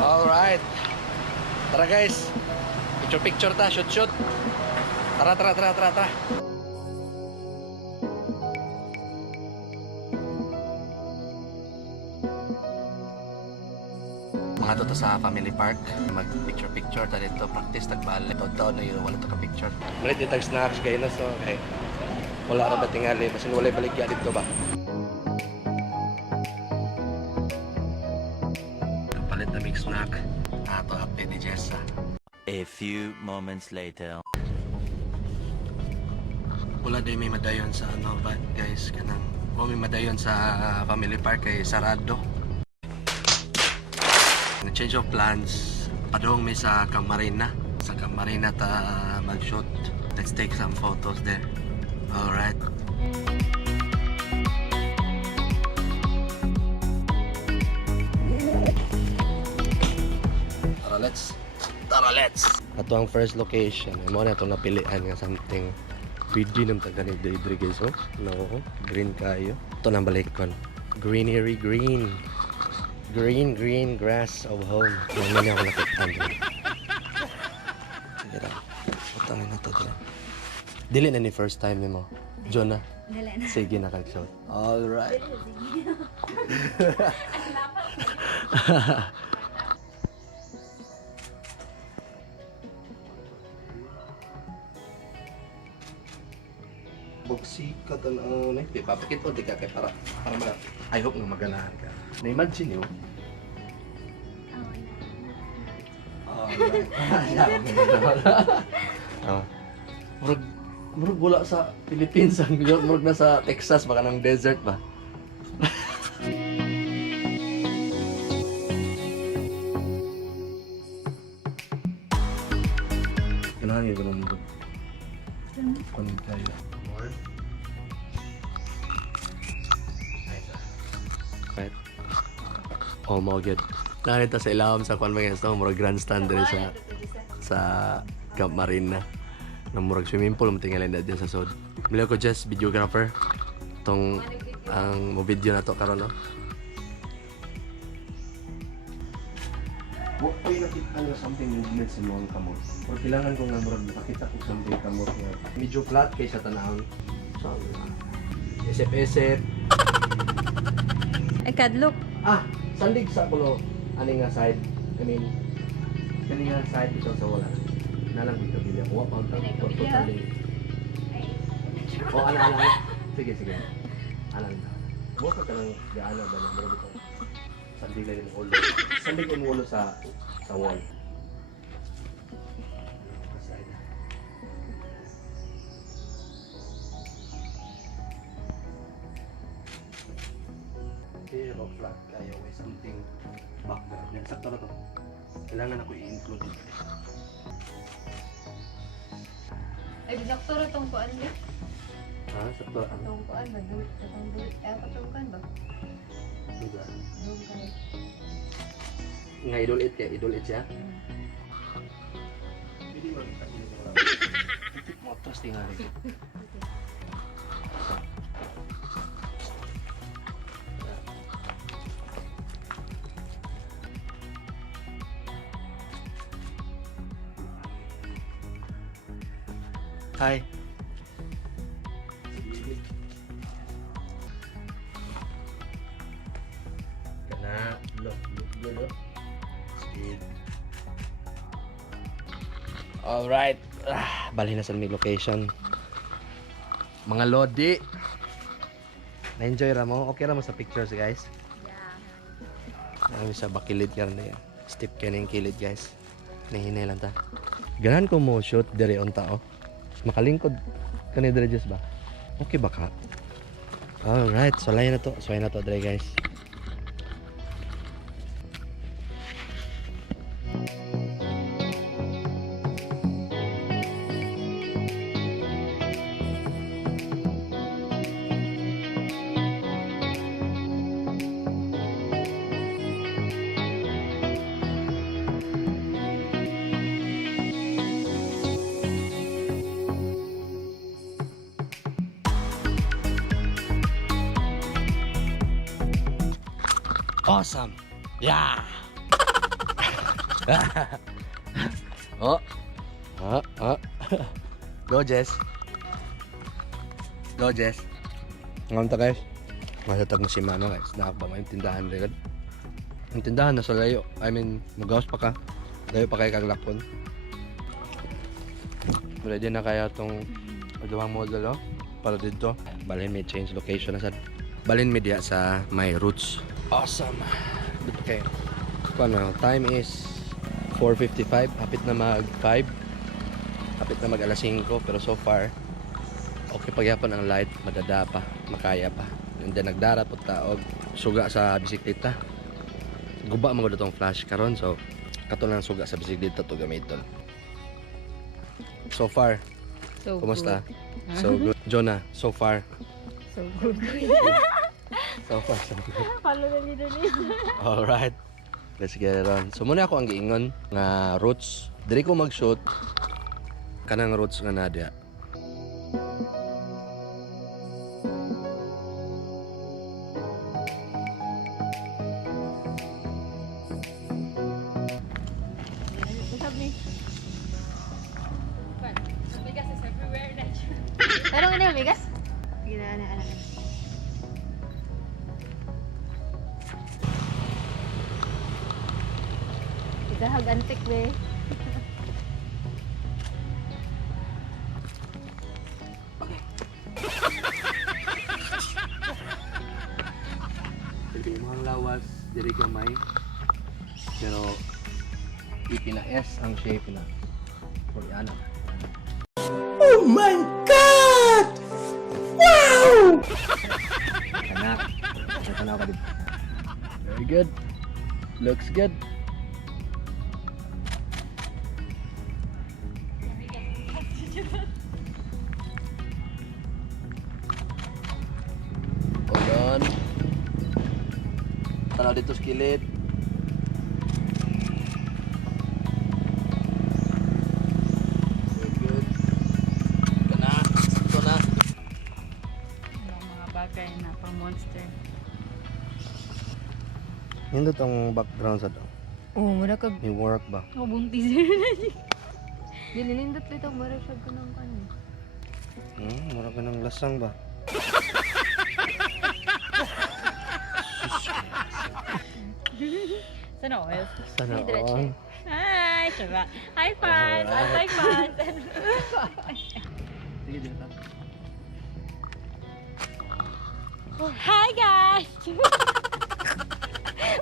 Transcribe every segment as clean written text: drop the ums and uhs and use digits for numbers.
Alright. Tara guys. Picture ta, shoot. Tara. Mga to sa family park. Mag picture ta dito, practice tagbalik. Taon na yun, wala to ka picture. Malit yung tag snacks kayo na so. Okay. Wala ra ba tingali, basin wala baligya dito ba? Kapalit na big snack. Ato update ni Jessa. A few moments later. Wala din may madayon sa ano ba guys, kanang may madayon sa family park kay sarado. Change of plans. Padong may sa Camarina. Sa Camarina ta mag-shoot. Let's take some photos there. Alright. Tara, let's! Ito ang first location. Mo na itong napilian nga something. Pwede naman taga ni Daedre guys, oh. No, green kayo. Ito nang balikon. Greenery green. Green grass of home. Yan na ako nakitaan dito. Sige lang. Patangin na ito dito. Dili na ni first time ni mo. Jonah. Dali na. Sige na kag-shot. Alright. Bugsika ta na di papakit o di ka kay para I hope nga maganahan ka. Na-imagine yun. Murag wala sa Philippines, murag na sa Texas, baka ng desert ba? Kailangan yung ganun murag. Kunin tayo. More. Right. Oh, mo good. Nakita sa ilawom sa kwan mga gusto, murag grandstand din sa Camp Marina. Na murag swimming pool, matingalin na dyan sa sod. Bila ko just videographer. Itong ang mo video na to karon no. Huwag ko yung nakita nga something movement sa mga kamot. Or kailangan ko nga murag makita ko something kamot nga. Medyo flat kaysa tanahon. So, esep-esep. Ay, kadlok. Sandig sa kulo. Ani nga side. I mean, kani nga side ito sa wala. Nalang dito bilya. Huwag pang totally. Ala. Sige. Ala. Huwag ka lang gaano ba na murag ito. Sandig lang yung ulo. Sandig yung ulo sa wall. Pero flat kayo may something background. Yan, sakto na to. Kailangan ako i-include dito. Ay, sakto na itong kuan niya. Sakto. Itong kuan ba? Itong dulit. Ay, itong kuan ba? Diba? Doon kayo. Nga idulit kaya, idulit siya. Hindi mo rin tayo nila. Motors tingali. Hi. Kana, look good, oh. Speed. Alright. Bali na sa may location. Mga lodi. Na-enjoy ra mo? Okay ra mo sa pictures, guys? Yeah. Ang isa bakilid ka na yan. Step ka na yung kilid, guys. Nahinay lang ta. Ganahan ko mo shoot dire on tao. Makalingkod ka ni Dredges ba? Okay ba ka? Alright, so layan na to. So na to, Dre, guys. Awesome. Yeah. Oh. Ah, ah. Go, Jess. Go, Jess. Ngayon ta, guys. Masatag mo si Mano, guys. Nakapa may tindahan rin. Ang tindahan na sa layo. I mean, magawas pa ka. Layo pa kayo kang lakon. Ready na kaya itong dalawang model, oh? Para dito. Balhin may change location na sa... Balhin may diya sa my roots. Awesome. Okay. Ano, time is 4:55. Hapit na mag 5. Hapit na mag alas 5. Pero so far, okay pagyapon ang light. Madada pa. Makaya pa. And then nagdara po taog. Suga sa bisikleta. Guba mga itong flash karon. So, kato lang suga sa bisikleta to gamiton. So far, So kumusta? So good. Jonah, so far. So good. So far, so good. Follow na nito niya. Alright. Let's get it on. So muna ako ang giingon nga roots. Diri ko mag-shoot kanang roots nga nadya. Usap ni. Bigas is everywhere na. Tarong ina bigas. Gina na anak. Dahag antik be. Diri mo ang lawas, diri gamay. Pero ipina-S ang shape na. For ana. Oh my god! Wow! Kana. Kana ka dito. Very good. Looks good. Hold on. Tanaw dito sa kilid. Very good. Kana. Ito na. Yung mga bagay na pang monster. Nindot ang background sa to. Oh, mura ka. May work ba? Oh, buntis. Dinilindot dito, mura siya ko ng kanin. Mura ka ng lasang ba? Sana oil. Sana Ay, diretso. all. Hi, Shaba. Hi, fans. Hi, fans. Sige, dito. Hi, guys.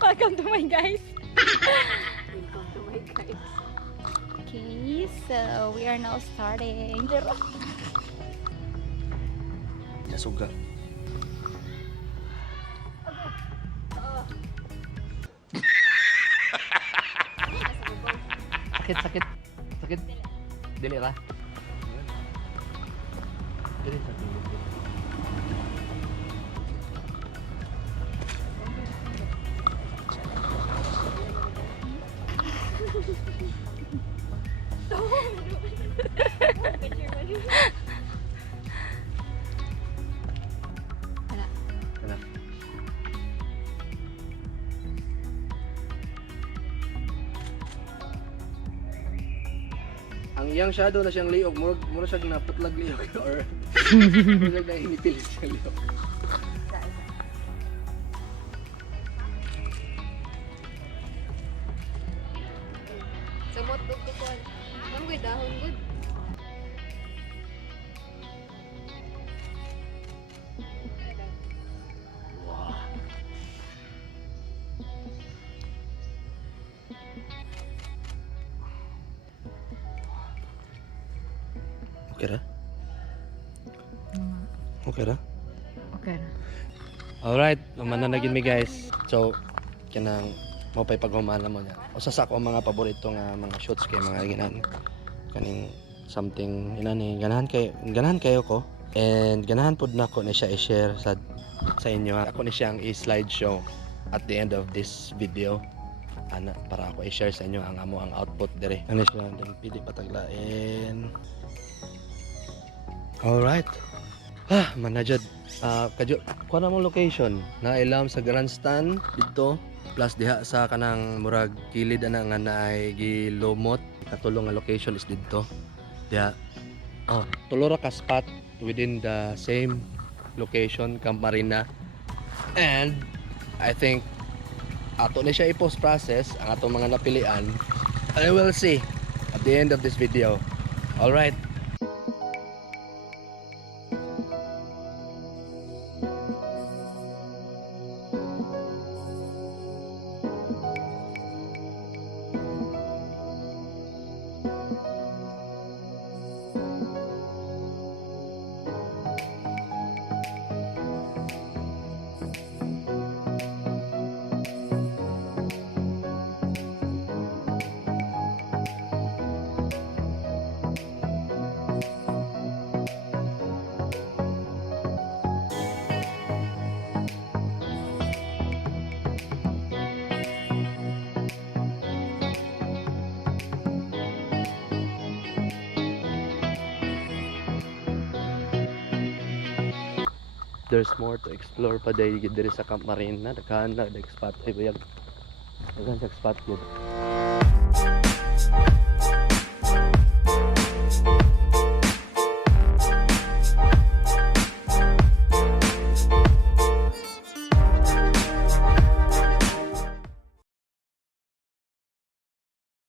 Welcome to my guys. Welcome to my guys. Okay, so we are now starting. Nasuga. Sakit, sakit. Sakit. Dili ra. Dili sakit. Kana. Ang iyang shadow na siyang liog, mura siyang naputlag liog or mura na inipilit siyang liog. Samot ko ko. Ang good dahon good. Okay ra? Okay ra? Okay na. Alright, naman na naging mi guys. So, kanang mo pay paghumanan mo niya. Usa sa ako ang mga paborito nga mga shoots kay mga ginan kaning something inani ganahan kayo ko and ganahan pud nako na siya i-share sa inyo. Ako ni siyang i-slide show at the end of this video. Ana para ako i-share sa inyo ang amo ang output dire. Ano siya din pili pataglain. Alright. Manajad. Kadyo, kuha na mo location. Na ilam sa grandstand dito. Plus diha sa kanang murag kilid ana nga naay gilumot. Katulong nga location is didto. Diha. Oh, tulo ra ka spot within the same location, Camp Marina. And I think ato na siya i-post process ang atong mga napilian. I will see at the end of this video. All right. There's more to explore pa dahil diri sa Camp Marina. Daghan na spot ay bayag. Daghan sa spot yun.